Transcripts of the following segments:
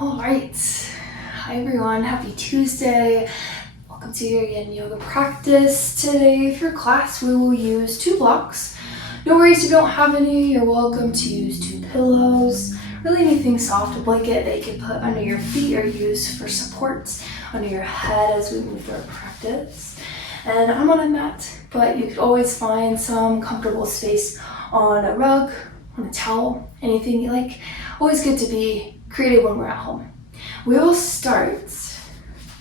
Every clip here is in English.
All right. Hi, everyone. Happy Tuesday. Welcome to your yin yoga practice. Today for class, we will use 2 blocks. No worries if you don't have any. You're welcome to use 2 pillows. Really anything soft, a blanket that you can put under your feet or use for support under your head as we move through our practice. And I'm on a mat, but you could always find some comfortable space on a rug, on a towel, anything you like. Always good to be creative when we're at home. We will start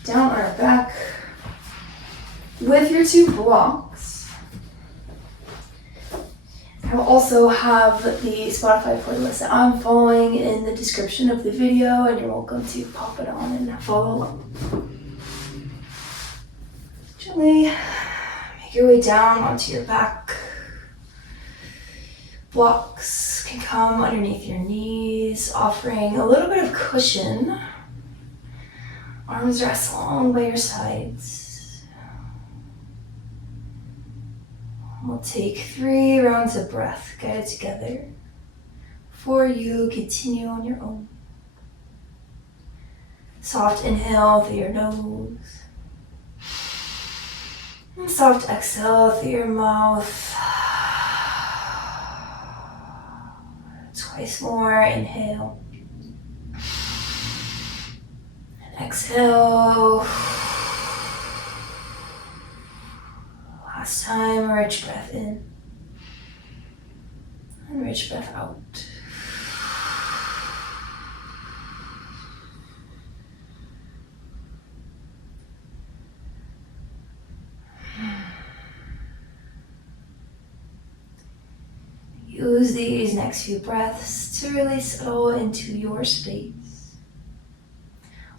down on our back with your 2 blocks. I will also have the Spotify playlist that I'm following in the description of the video, and you're welcome to pop it on and follow along. Gently make your way down onto your back. Blocks can come underneath your knees, offering a little bit of cushion. Arms rest along by your sides. We'll take 3 rounds of breath guided together before you continue on your own. Soft inhale through your nose. And soft exhale through your mouth. Twice more, inhale. And exhale. Last time, rich breath in. And rich breath out. Use these next few breaths to really settle into your space.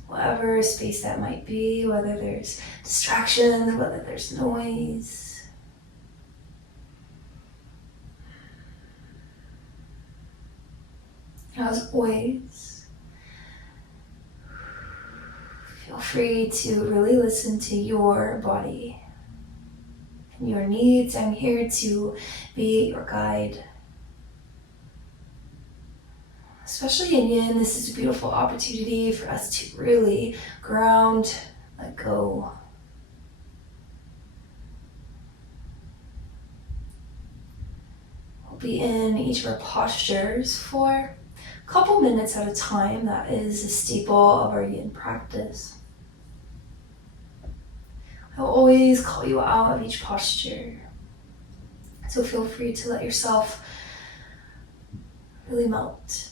Whatever space that might be, whether there's distractions, whether there's noise. As always, feel free to really listen to your body and your needs. I'm here to be your guide. Especially in yin, this is a beautiful opportunity for us to really ground, let go. We'll be in each of our postures for a couple minutes at a time. That is a staple of our yin practice. I'll always call you out of each posture. So feel free to let yourself really melt.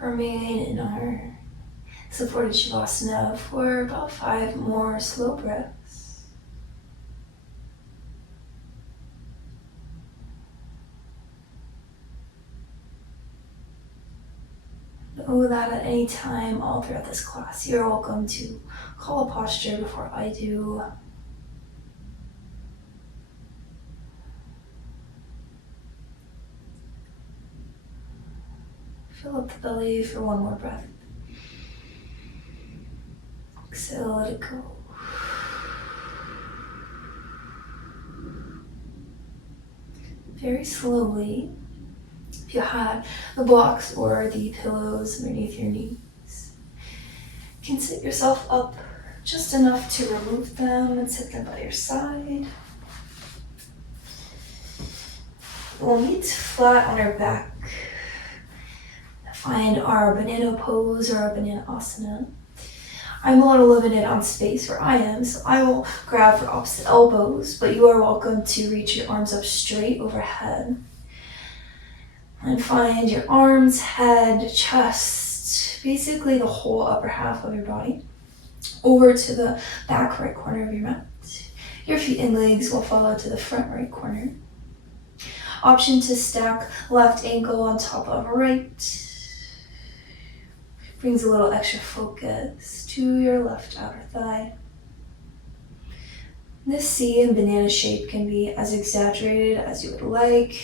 remain in our supported Shavasana for about 5 more slow breaths. Know that at any time all throughout this class, you're welcome to call a posture before I do. Fill up the belly for 1 more breath. Exhale, let it go. Very slowly, if you have the blocks or the pillows underneath your knees, you can sit yourself up just enough to remove them and sit them by your side. We'll meet flat on our back. Find our banana pose or our banana asana. I'm a little limited on space where I am, so I will grab for opposite elbows, but you are welcome to reach your arms up straight overhead. And find your arms, head, chest, basically the whole upper half of your body, over to the back right corner of your mat. Your feet and legs will follow to the front right corner. Option to stack left ankle on top of right. Brings a little extra focus to your left outer thigh. This C and banana shape can be as exaggerated as you would like.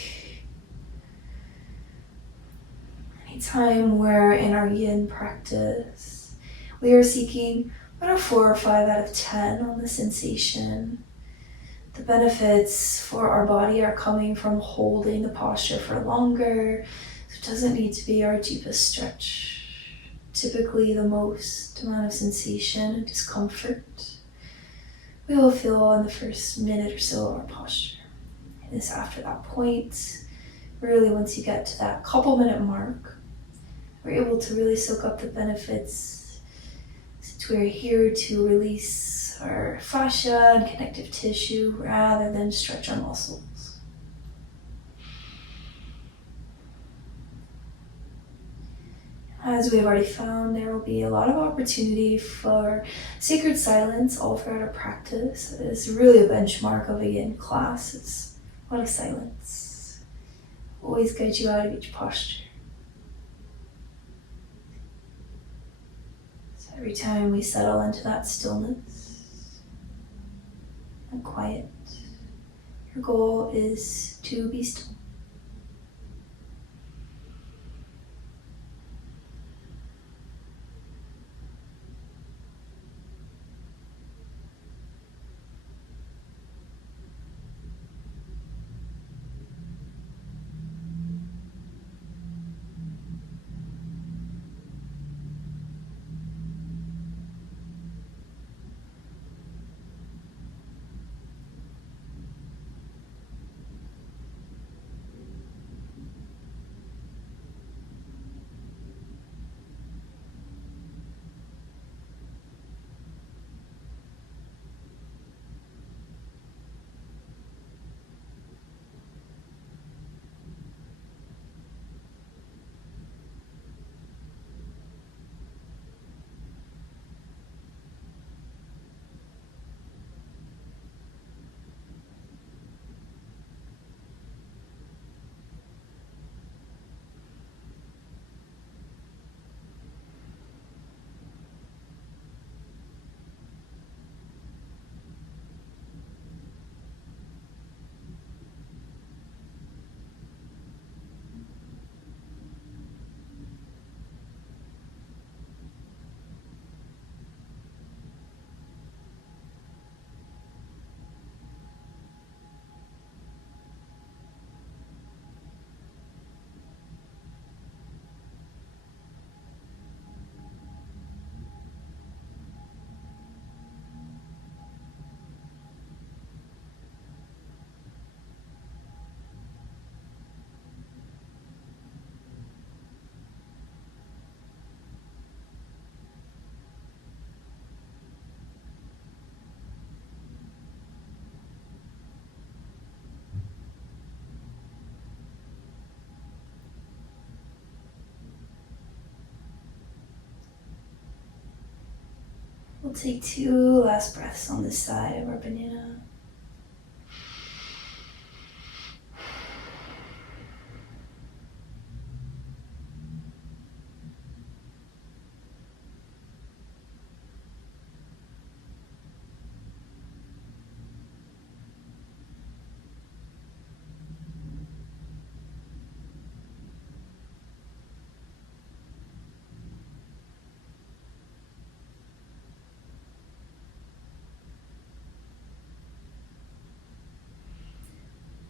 Anytime we're in our yin practice, we are seeking about a 4 or 5 out of 10 on the sensation. The benefits for our body are coming from holding the posture for longer, so it doesn't need to be our deepest stretch. Typically the most amount of sensation and discomfort we will feel in the first minute or so of our posture. And it's after that point, really once you get to that couple minute mark, we're able to really soak up the benefits, since we're here to release our fascia and connective tissue rather than stretch our muscles. As we've already found, there will be a lot of opportunity for sacred silence all throughout our practice. It is really a benchmark of a yin class. It's a lot of silence. Always guide you out of each posture. So every time we settle into that stillness and quiet, your goal is to be still. We'll take 2 last breaths on this side of our banana.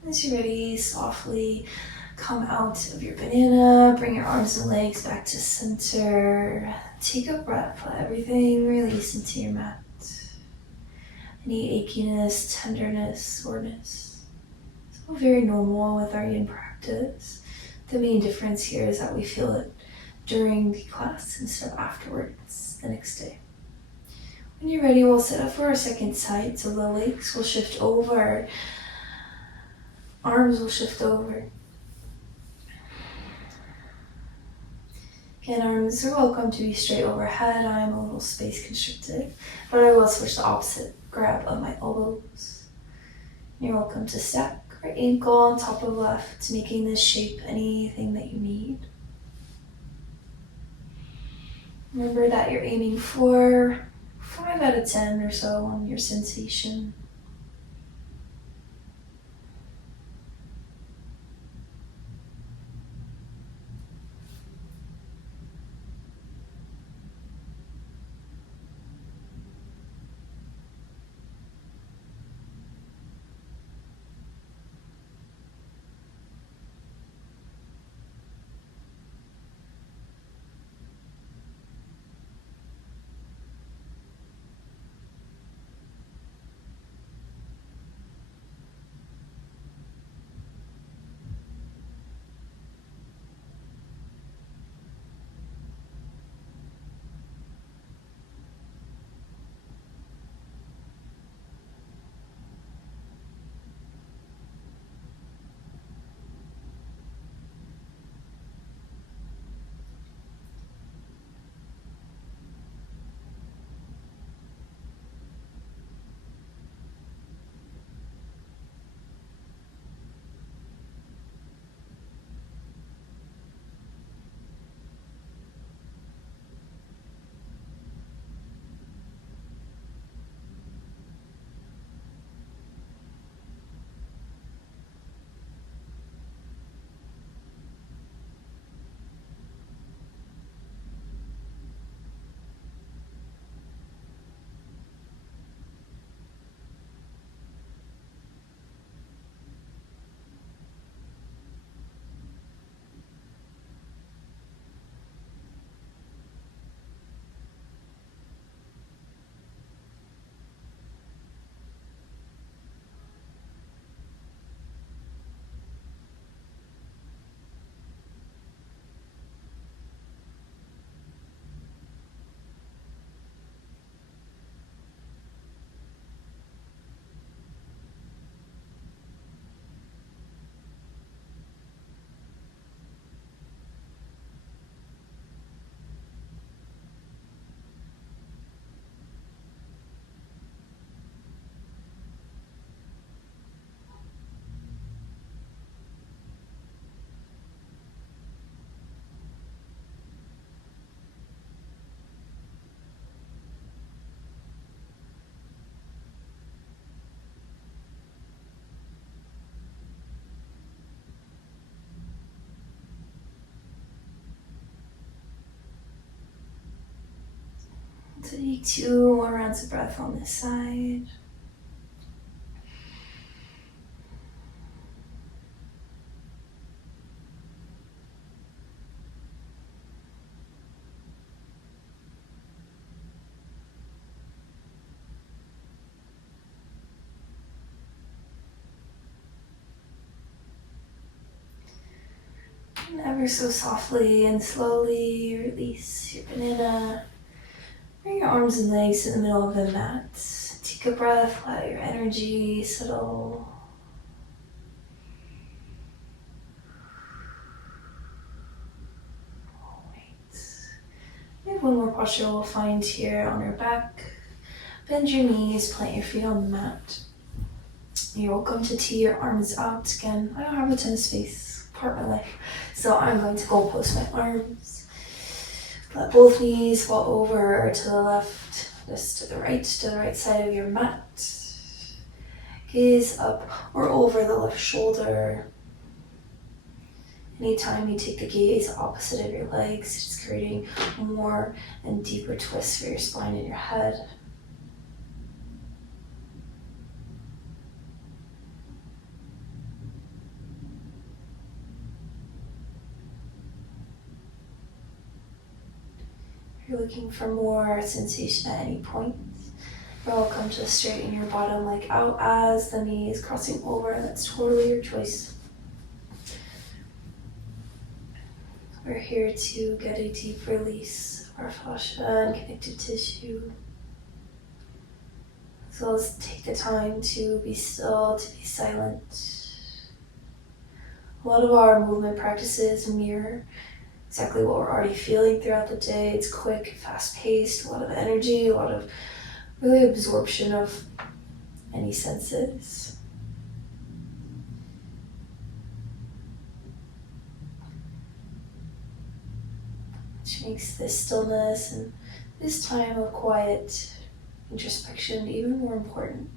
As you're ready, softly come out of your banana, bring your arms and legs back to center. Take a breath, let everything release into your mat. Any achiness, tenderness, soreness. It's all very normal with our yin practice. The main difference here is that we feel it during the class instead of afterwards the next day. When you're ready, we'll sit up for our second side. So the legs will shift over. Arms will shift over. Again, arms are welcome to be straight overhead. I'm a little space constricted, but I will switch the opposite grab of my elbows. You're welcome to stack right ankle on top of left, making this shape anything that you need. Remember that you're aiming for 5 out of 10 or so on your sensation. Take 2 more rounds of breath on this side. And ever so softly and slowly release your banana. Bring your arms and legs to the middle of the mat. Take a breath, let your energy settle. Wait. We have one more posture we'll find here on our back. Bend your knees, plant your feet on the mat. You're welcome to tee your arms out again. I don't have a ton of space, part of my life, so I'm going to go post my arms. Let both knees fall over to the left, just to the right side of your mat. Gaze up or over the left shoulder. Anytime you take the gaze opposite of your legs, just creating more and deeper twists for your spine and your head. If you're looking for more sensation at any point, you're welcome to straighten your bottom leg out as the knee is crossing over. That's totally your choice. We're here to get a deep release of our fascia and connective tissue. As well as take the time to be still, to be silent. A lot of our movement practices mirror exactly what we're already feeling throughout the day. It's quick, fast-paced, a lot of energy, a lot of really absorption of any senses. Which makes this stillness and this time of quiet introspection even more important.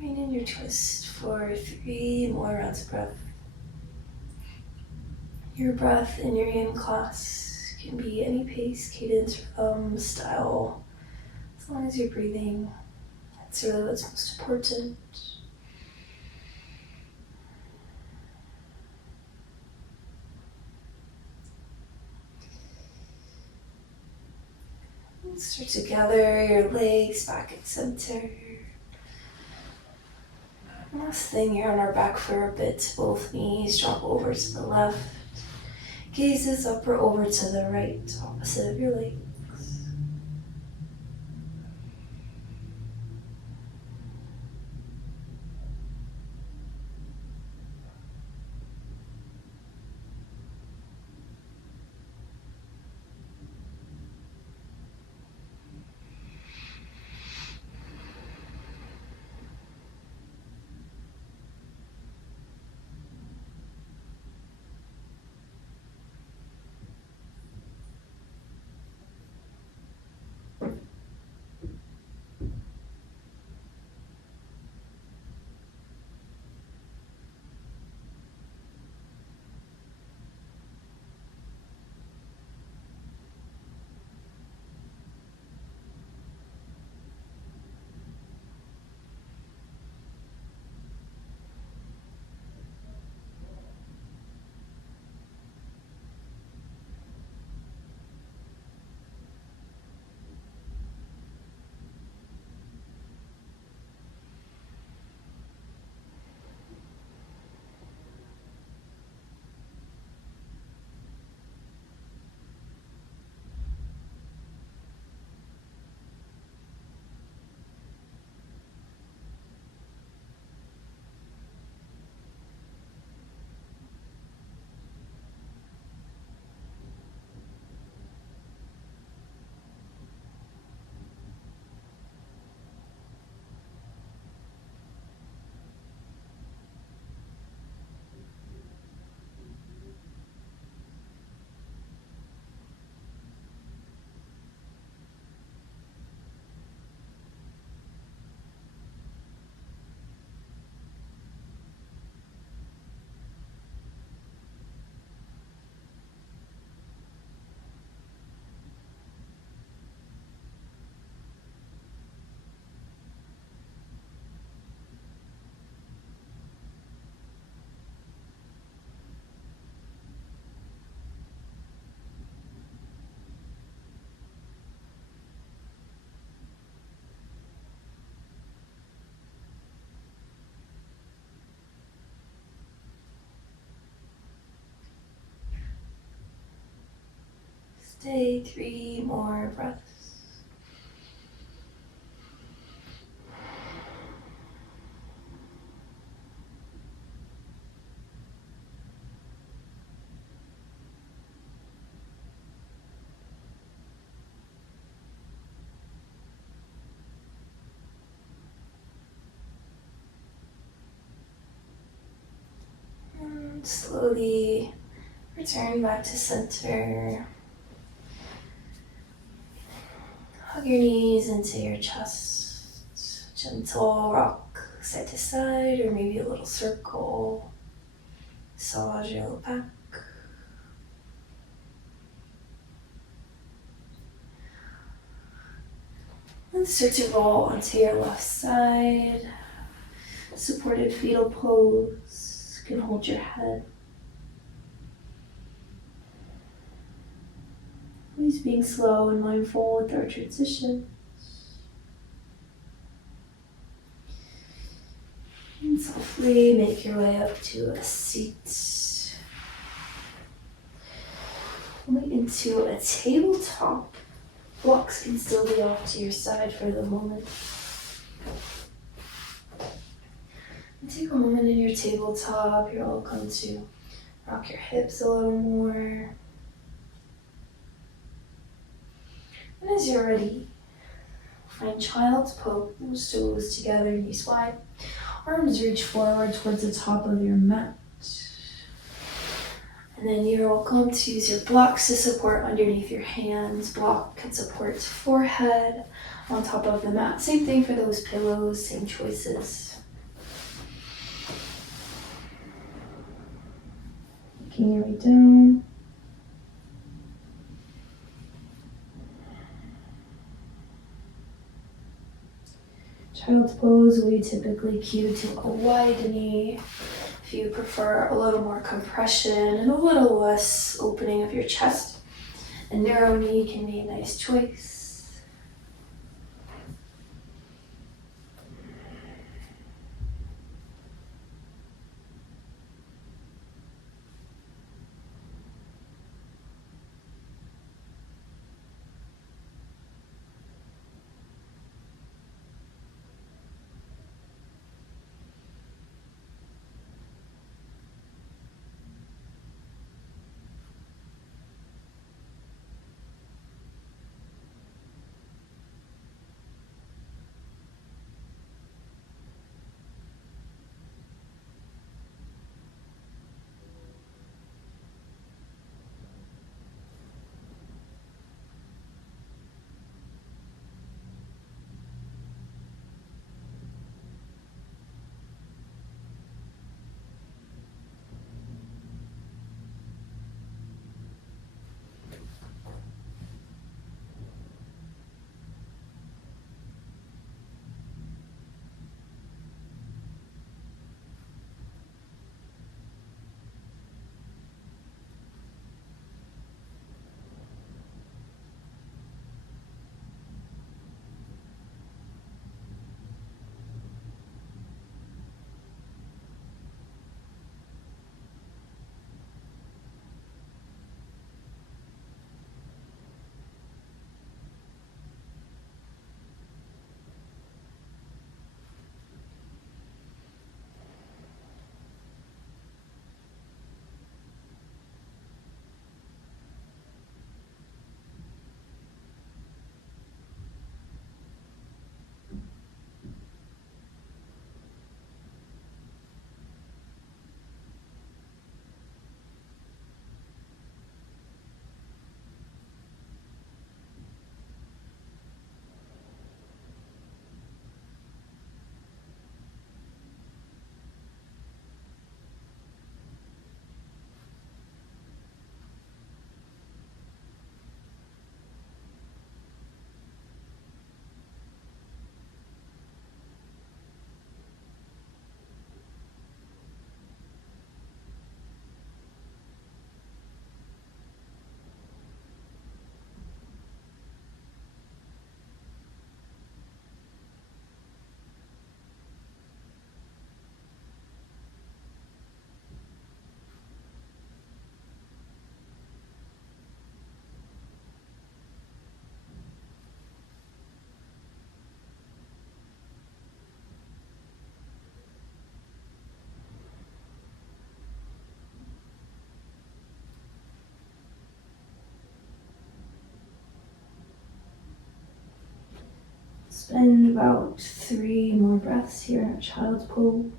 Remain in your twist for 3 more rounds of breath. Your breath in your yin class can be any pace, cadence, rhythm, style, as long as you're breathing. That's really what's most important. Start to gather your legs back at center. Last thing, you're on our back for a bit. Both knees drop over to the left. Gazes up or over to the right, opposite of your legs. Stay 3 more breaths. And slowly return back to center. Hug your knees into your chest. Gentle rock side to side, or maybe a little circle. Massage your low back. And start to roll onto your left side. Supported fetal pose. You can hold your head. Always being slow and mindful with our transition. And softly make your way up to a seat. Going into a tabletop. Blocks can still be off to your side for the moment. And take a moment in your tabletop. You're welcome to rock your hips a little more. And as you're ready, find child's pose, toes together, knees wide. Arms reach forward towards the top of your mat. And then you're welcome to use your blocks to support underneath your hands. Block can support forehead on top of the mat. Same thing for those pillows, same choices. Making your way down. Child's pose, we typically cue to a wide knee. If you prefer a little more compression and a little less opening of your chest, a narrow knee can be a nice choice. Spend about 3 more breaths here in child's pose.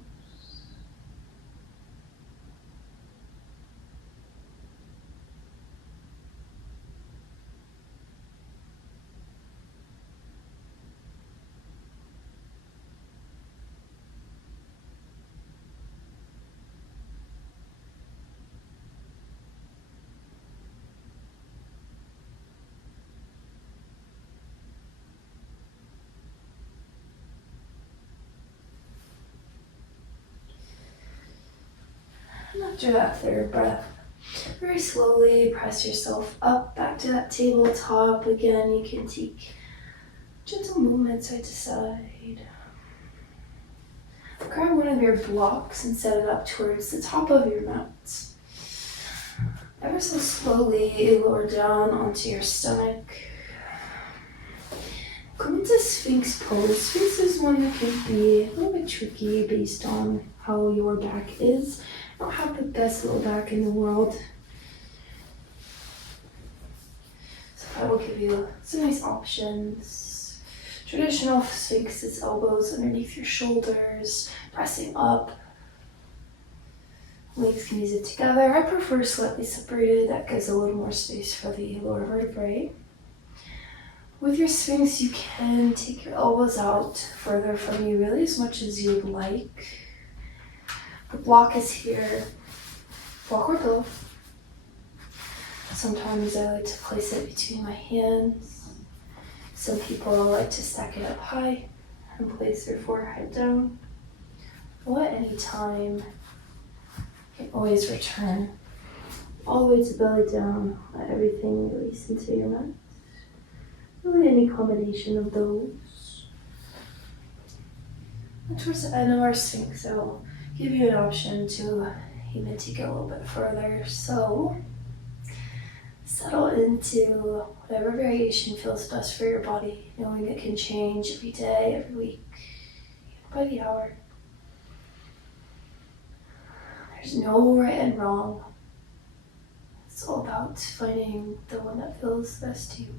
And after that third breath, very slowly press yourself up back to that tabletop. Again, you can take gentle movements side to side. Grab one of your blocks and set it up towards the top of your mat. Ever so slowly lower down onto your stomach. Come into Sphinx pose. Sphinx is one that can be a little bit tricky based on how your back is. I don't have the best low back in the world. So I will give you some nice options. Traditional Sphinx is elbows underneath your shoulders, pressing up. Legs can use it together. I prefer slightly separated. That gives a little more space for the lower vertebrae. With your Sphinx, you can take your elbows out further from you, really as much as you'd like. The block is here, block or pillow. Sometimes I like to place it between my hands. Some people like to stack it up high and place their forehead down. Well, at any time, you can always return all the way to belly down. Let everything release into your mat. Really any combination of those. And towards the end of our Sphinx, I'll give you an option to even take it a little bit further. So settle into whatever variation feels best for your body, knowing it can change every day, every week, by the hour. There's no right and wrong. It's all about finding the one that feels best to you.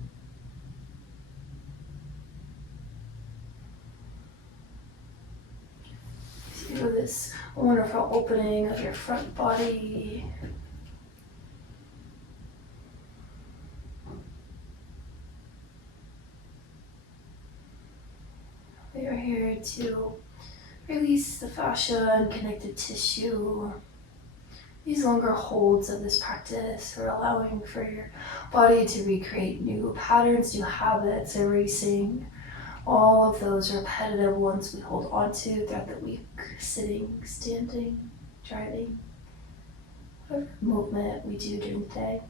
Feel this wonderful opening of your front body. We are here to release the fascia and connective tissue. These longer holds of this practice are allowing for your body to recreate new patterns, new habits, erasing all of those repetitive ones we hold on to throughout the week, sitting, standing, driving, whatever movement we do during the day.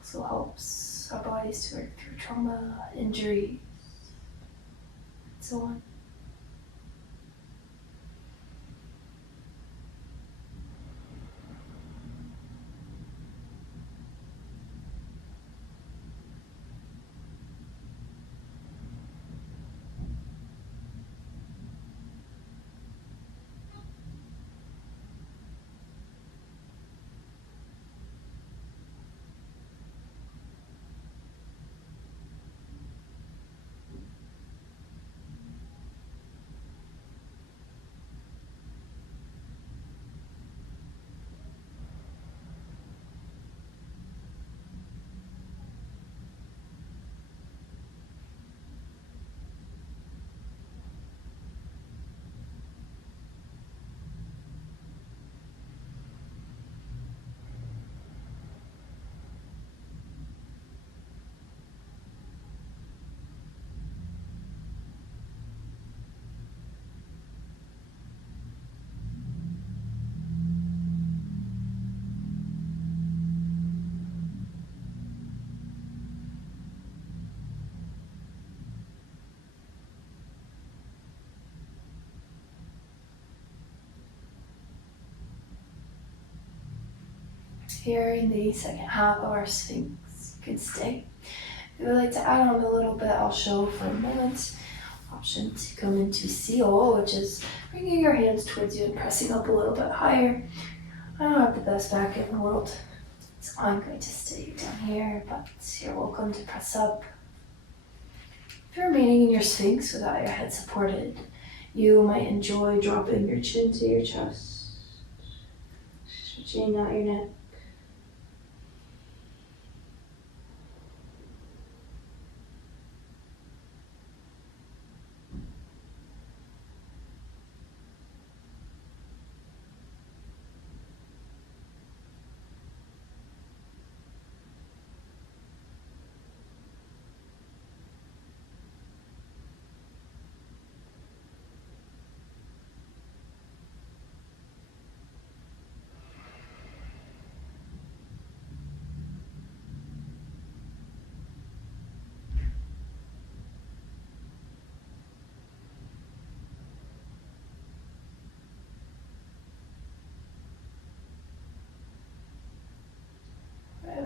Also helps our bodies to work through trauma, injury, and so on. Here in the second half of our Sphinx, you can stay. If you would like to add on a little bit, I'll show for a moment. Option to come into seal, which is bringing your hands towards you and pressing up a little bit higher. I don't have the best back in the world, so I'm going to stay down here, but you're welcome to press up. If you're remaining in your Sphinx without your head supported, you might enjoy dropping your chin to your chest, stretching out your neck.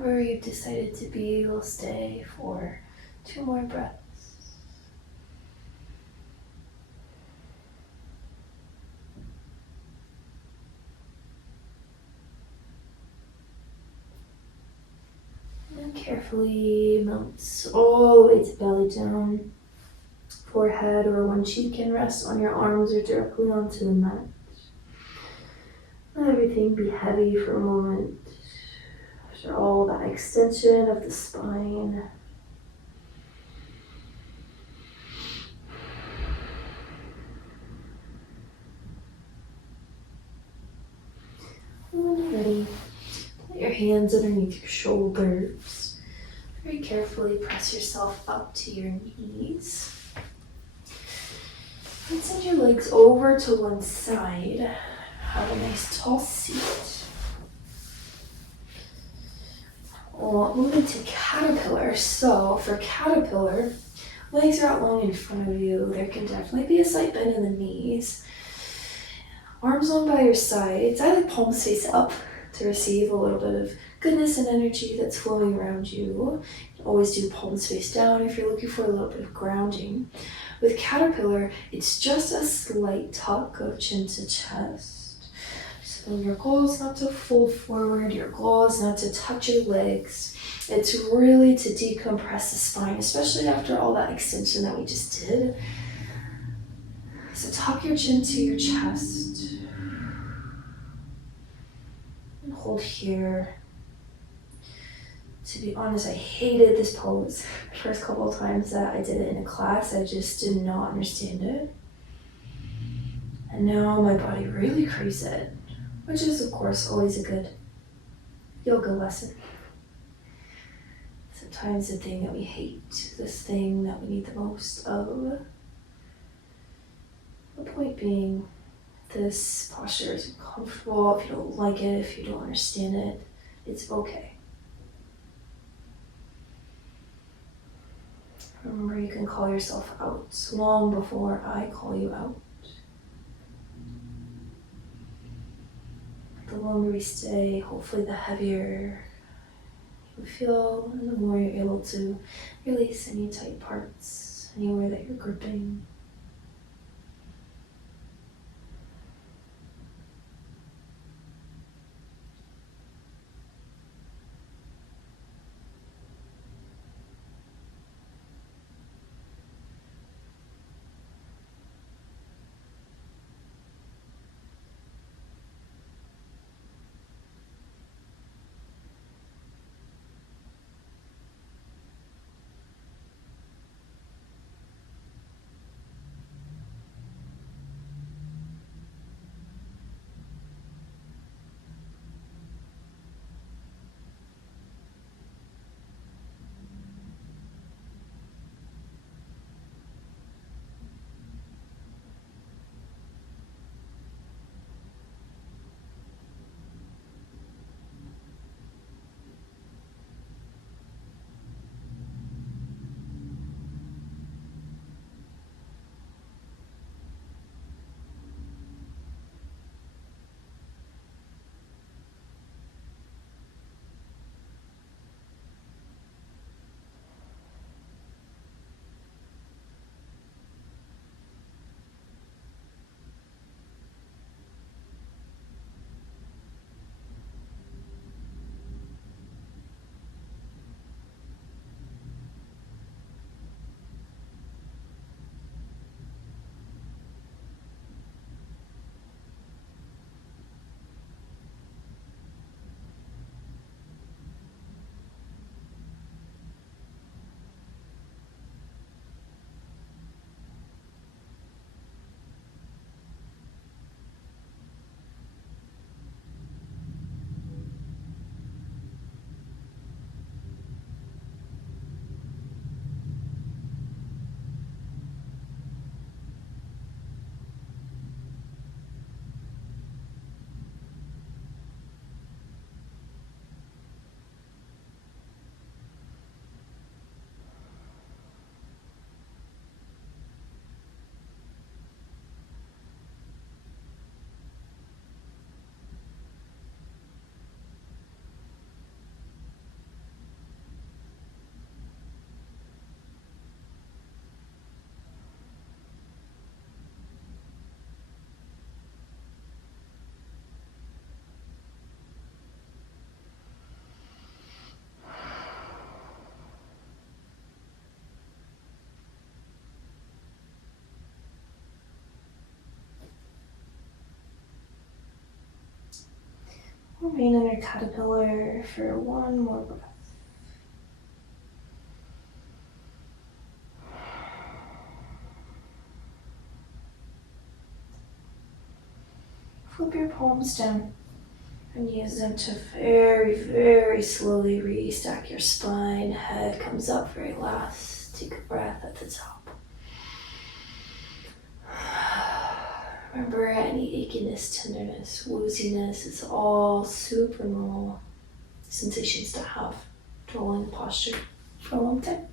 Wherever you've decided to be, we'll stay for 2 more breaths. And carefully mounts all the way to belly down. Forehead or one cheek can rest on your arms or directly onto the mat. Let everything be heavy for a moment. After all that extension of the spine. When you're ready, put your hands underneath your shoulders. Very carefully press yourself up to your knees. And send your legs over to one side. Have a nice tall seat. Well, moving to caterpillar. So for caterpillar, legs are out long in front of you. There can definitely be a slight bend in the knees. Arms long by your sides. I like palms face up to receive a little bit of goodness and energy that's flowing around you. You can always do palms face down if you're looking for a little bit of grounding. With caterpillar, it's just a slight tuck of chin to chest. So your goal is not to fold forward. Your goal is not to touch your legs. It's really to decompress the spine, especially after all that extension that we just did. So tuck your chin to your chest. And hold here. To be honest, I hated this pose. The first couple of times that I did it in a class, I just did not understand it. And now my body really craves it, which is of course always a good yoga lesson. Sometimes the thing that we hate, this thing that we need the most of. The point being, this posture is uncomfortable. If you don't like it, if you don't understand it, it's okay. Remember, you can call yourself out long before I call you out. The longer we stay, hopefully the heavier you feel, and the more you're able to release any tight parts, anywhere that you're gripping. Remain in your caterpillar for one more breath. Flip your palms down and use them to very, very slowly restack your spine. Head comes up very last. Take a breath at the top. Remember, any achiness, tenderness, wooziness, it's all super normal sensations to have during the posture for a long time.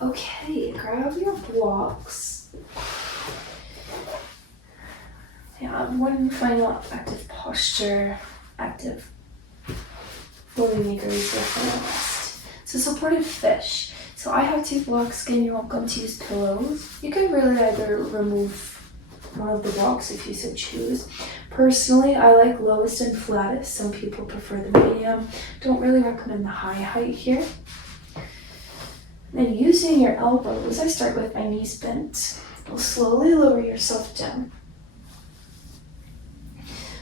Okay, grab your blocks. Yeah, one final active posture, active floating maker is your final rest. So supported fish. So I have 2 blocks, again, you're welcome to use pillows. You can really either remove one of the blocks if you so choose. Personally, I like lowest and flattest. Some people prefer the medium. Don't really recommend the high height here. Then using your elbows, I start with my knees bent. You'll slowly lower yourself down.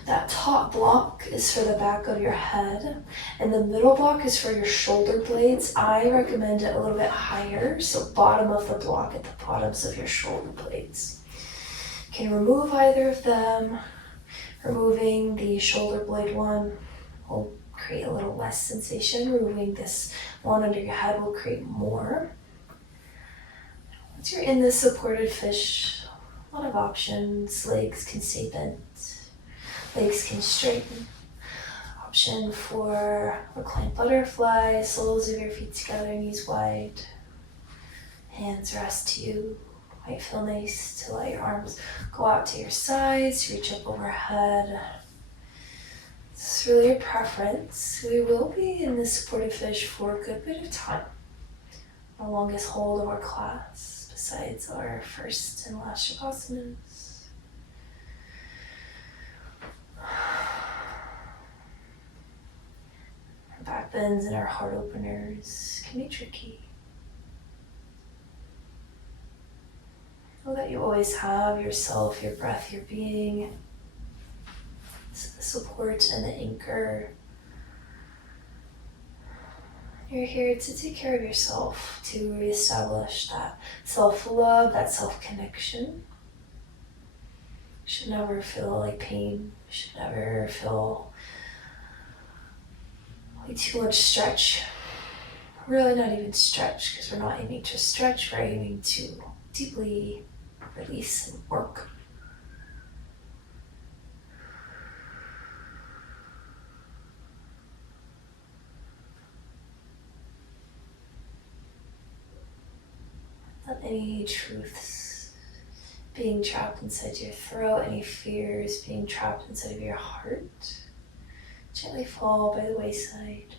That top block is for the back of your head, and the middle block is for your shoulder blades. I recommend it a little bit higher, so bottom of the block at the bottoms of your shoulder blades. You can remove either of them. Removing the shoulder blade one will create a little less sensation. Removing this one under your head will create more. Once you're in this supported fish, a lot of options. Legs can stay bent. Legs can straighten. Option for reclined butterfly, soles of your feet together, knees wide. Hands rest to you. Might feel nice to let your arms go out to your sides, reach up overhead. It's really your preference. We will be in this supported fish for a good bit of time. The longest hold of our class, besides our first and last Shavasana. Our back bends and our heart openers can be tricky. Know that you always have yourself, your breath, your being, the support and the anchor. You're here to take care of yourself, to reestablish that self-love, that self-connection. You should never feel like pain. You should never feel like too much stretch. Really not even stretch, because we're not aiming to stretch, we're aiming to deeply release and work. Not any truths being trapped inside your throat, any fears being trapped inside of your heart. Gently fall by the wayside.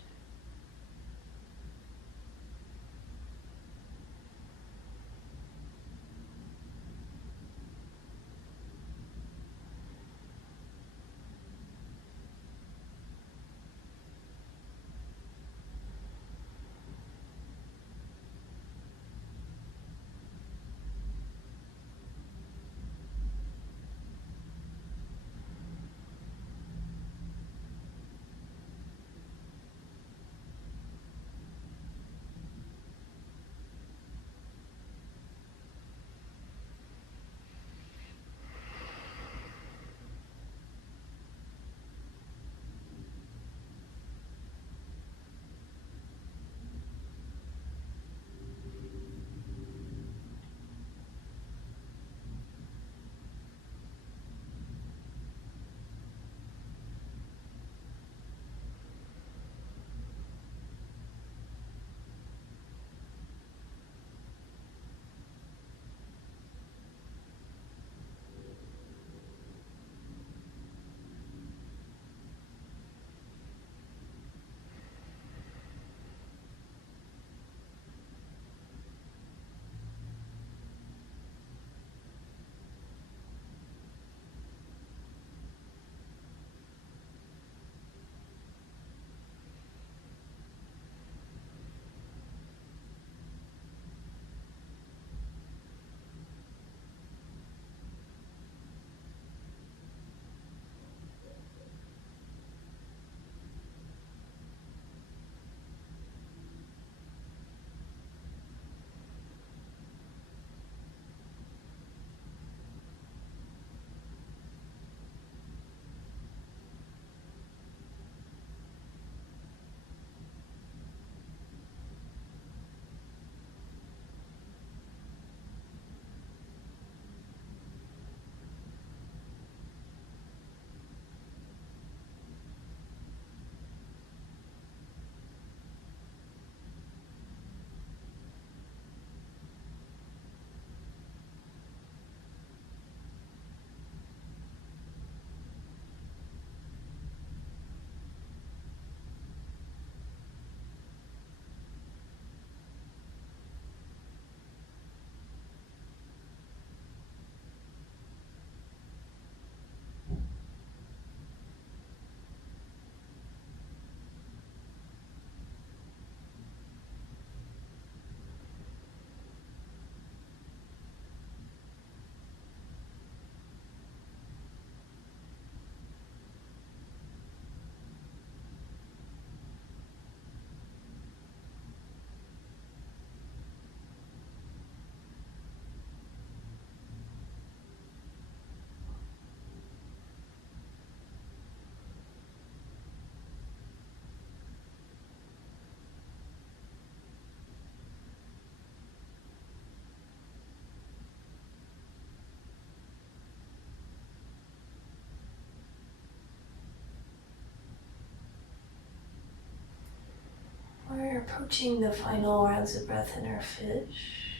We're approaching the final rounds of breath in our fish.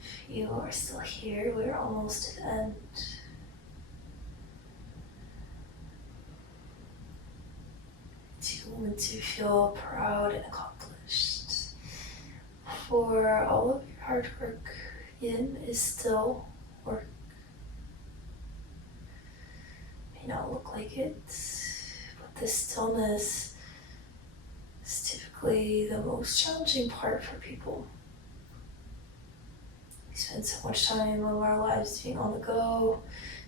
If you are still here, we're almost at the end. Take a moment to feel proud and accomplished. For all of your hard work, yin is still work. May not look like it, but this stillness is typically the most challenging part for people. We spend so much time of our lives being on the go,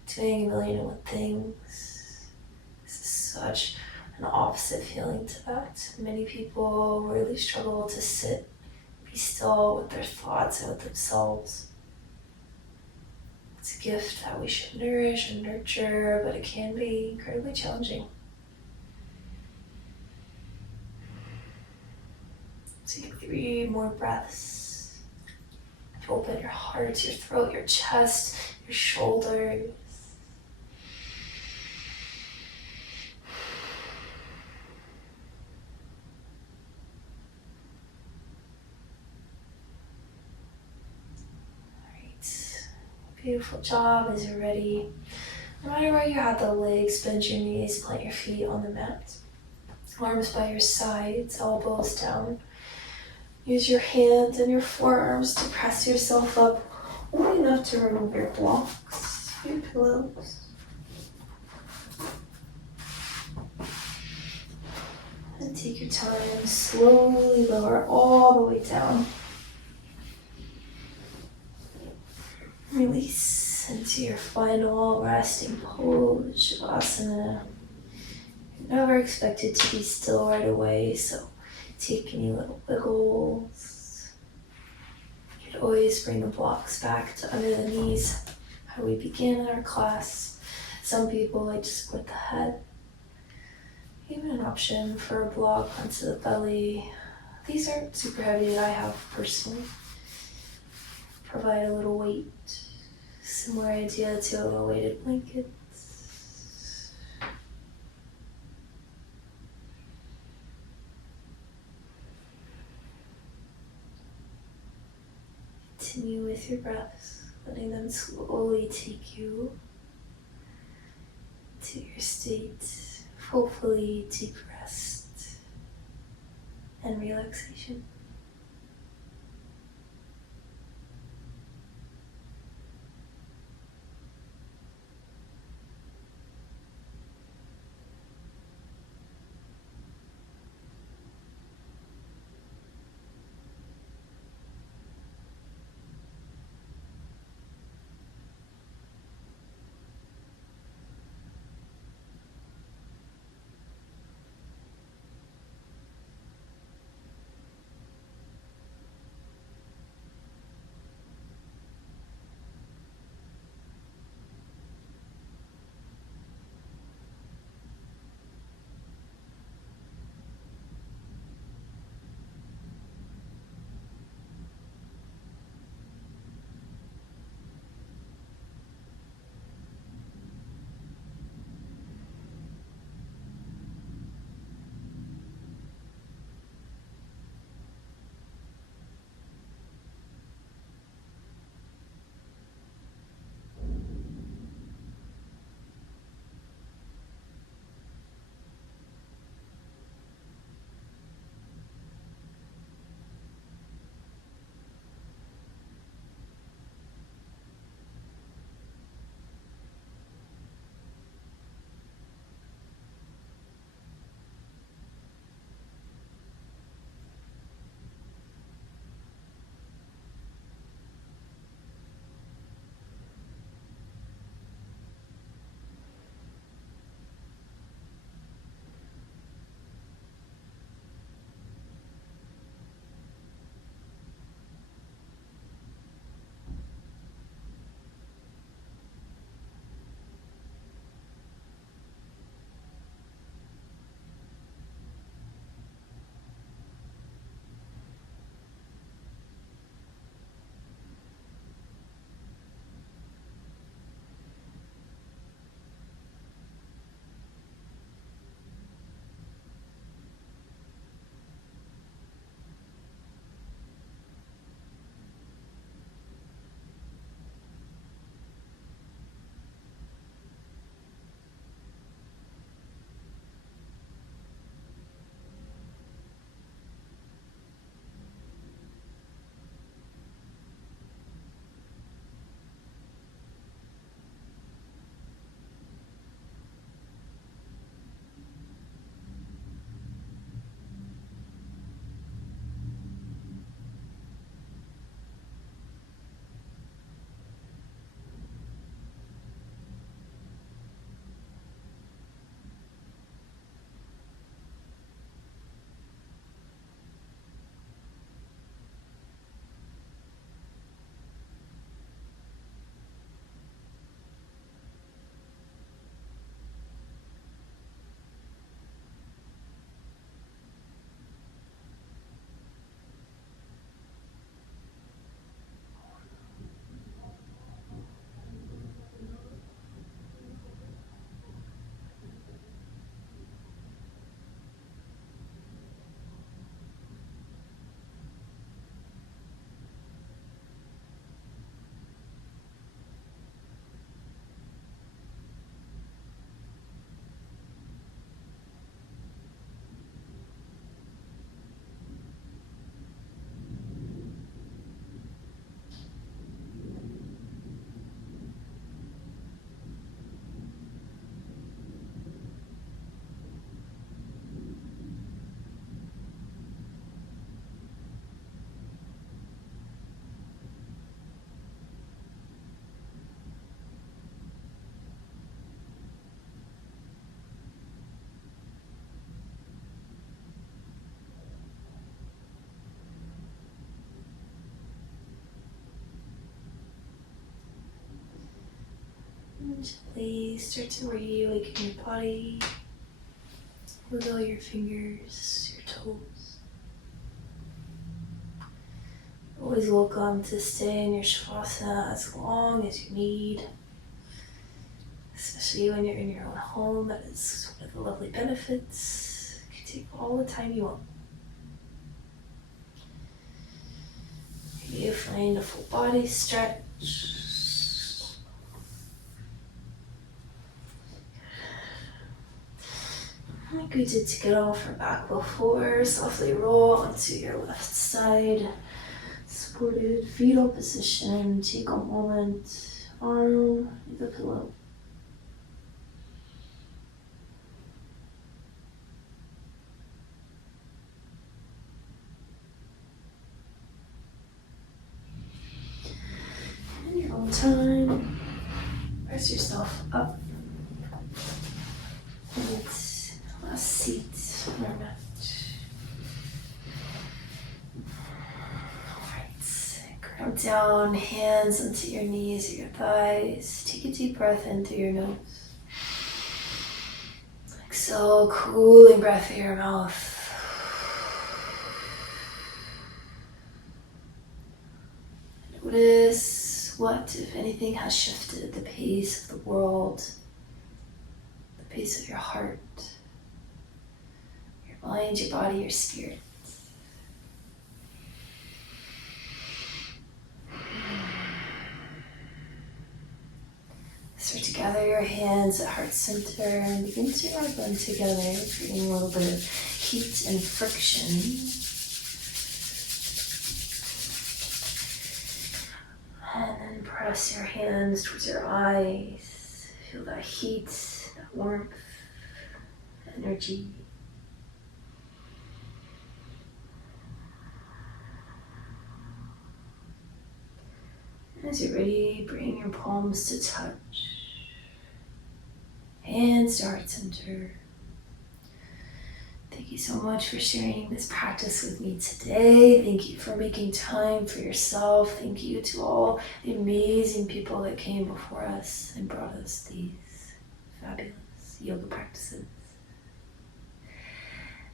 doing a million and one things. This is such an opposite feeling to that. Many people really struggle to sit, be still with their thoughts and with themselves. It's a gift that we should nourish and nurture, but it can be incredibly challenging. Take 3 more breaths. Open your heart, your throat, your chest, your shoulders. Beautiful job. As you're ready, no matter where you're at the legs, bend your knees, plant your feet on the mat. Arms by your sides, elbows down. Use your hands and your forearms to press yourself up only enough to remove your blocks, your pillows. And take your time, slowly lower all the way down. Release into your final resting pose, Shavasana. You're never expected to be still right away, so take any little wiggles. You could always bring the blocks back to under the knees, how we begin in our class. Some people like to support the head. Even an option for a block onto the belly. These aren't super heavy that I have personally. Provide a little weight. Similar idea to a weighted blanket. Continue with your breaths, letting them slowly take you to your state, hopefully deep rest and relaxation. Gently start to reawaken your body. Wiggle your fingers, your toes. Always welcome to stay in your Shavasana as long as you need, especially when you're in your own home. That is one of the lovely benefits. You can take all the time you want. You find a full body stretch. Good to get off our back before. Softly roll onto your left side. Supported fetal position. Take a moment. Arm in the pillow. In your own time, press yourself up. And last seat on our mat. Alright, ground down, hands onto your knees or your thighs. Take a deep breath in through your nose. Exhale, cooling breath through your mouth. Notice what, if anything, has shifted the pace of the world, the pace of your heart, your mind, your body, your spirit. Start to gather your hands at heart center and begin to rub them together, creating a little bit of heat and friction. And then press your hands towards your eyes. Feel that heat, that warmth, energy. As you're ready, bring your palms to touch. Hands to heart center. Thank you so much for sharing this practice with me today. Thank you for making time for yourself. Thank you to all the amazing people that came before us and brought us these fabulous yoga practices.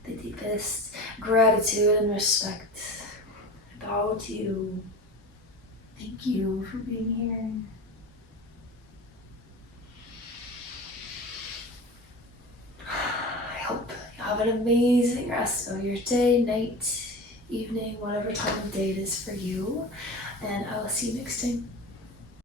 The deepest gratitude and respect. I bow to you. Thank you for being here. I hope you have an amazing rest of your day, night, evening, whatever time of day it is for you. And I will see you next time.